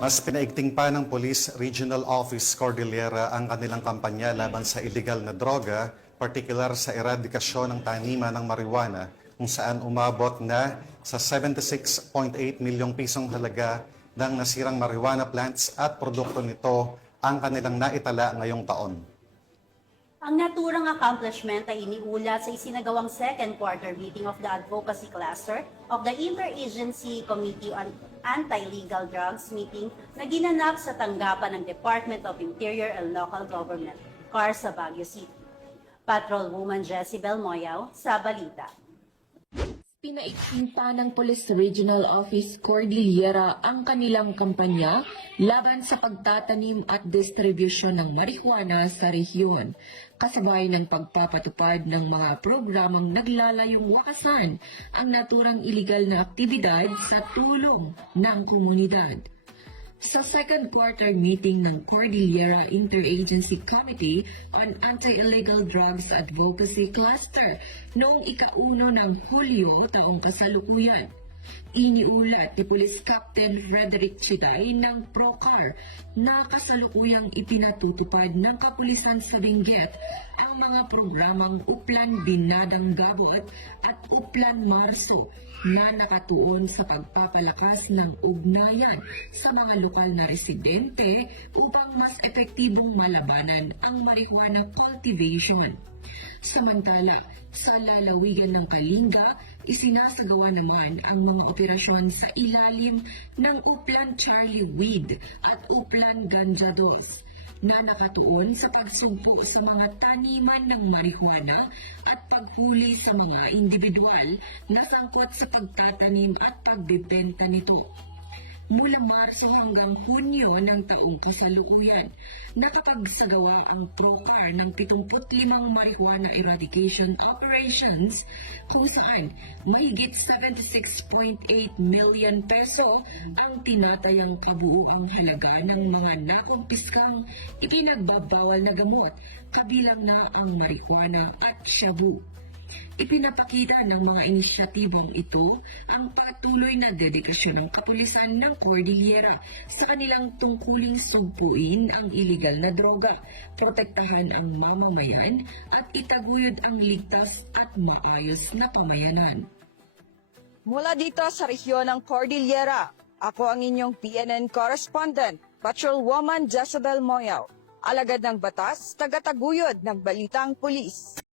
Mas pinaigting pa ng Police Regional Office Cordillera ang kanilang kampanya laban sa illegal na droga, partikular sa eradikasyon ng taniman ng marijuana, kung saan umabot na sa 76.8 milyong pisong halaga ng nasirang marijuana plants at produkto nito ang kanilang naitala ngayong taon. Ang naturang accomplishment ay iniulat sa isinagawang second quarter meeting of the Advocacy Cluster of the Interagency Committee on Anti-Legal Drugs meeting na ginanap sa tanggapan ng Department of Interior and Local Government, CAR sa Baguio City. Patrolwoman Jezebel Moyaw sa balita. Pinaigting pa ng Police Regional Office Cordillera ang kanilang kampanya laban sa pagtatanim at distribusyon ng marijuana sa rehiyon, kasabay ng pagpapatupad ng mga programang naglalayong wakasan ang naturang iligal na aktibidad sa tulong ng komunidad. Sa second quarter meeting ng Cordillera Interagency Committee on Anti-Illegal Drugs Advocacy Cluster noong ika-1 ng Hulyo taong kasalukuyan, iniulat ni Police Captain Frederick Chiday ng PROCAR na kasalukuyang ipinatutupad ng kapulisan sa Benguet ang mga programang Uplan Binadang Gabot at Uplan Marso na nakatuon sa pagpapalakas ng ugnayan sa mga lokal na residente upang mas epektibong malabanan ang marijuana cultivation. Samantala, sa lalawigan ng Kalinga, isinasagawa naman ang mga operasyon sa ilalim ng Uplan Charlie Weed at Uplan Ganja 2 na nakatuon sa pagsugpo sa mga taniman ng marijuana at paghuli sa mga individual na sangkot sa pagtatanim at pagbebenta nito. Mula Marso hanggang Hunyo ng taong kasalukuyan, nakapagsagawa ang PROCAR ng 75 marijuana eradication operations kung saan mahigit 76.8 million peso ang tinatayang kabuuang halaga ng mga nakumpiskang ipinagbabawal na gamot, kabilang na ang marijuana at shabu. Ipinapakita ng mga inisyatibong ito ang patuloy na dedikasyon ng kapulisan ng Cordillera sa kanilang tungkuling sugpuin ang iligal na droga, protektahan ang mamamayan at itaguyod ang ligtas at maayos na pamayanan. Mula dito sa rehiyon ng Cordillera, ako ang inyong PNN correspondent, Patrolwoman Jezebel Moyaw, alagad ng batas, tagataguyod ng Balitang Pulis.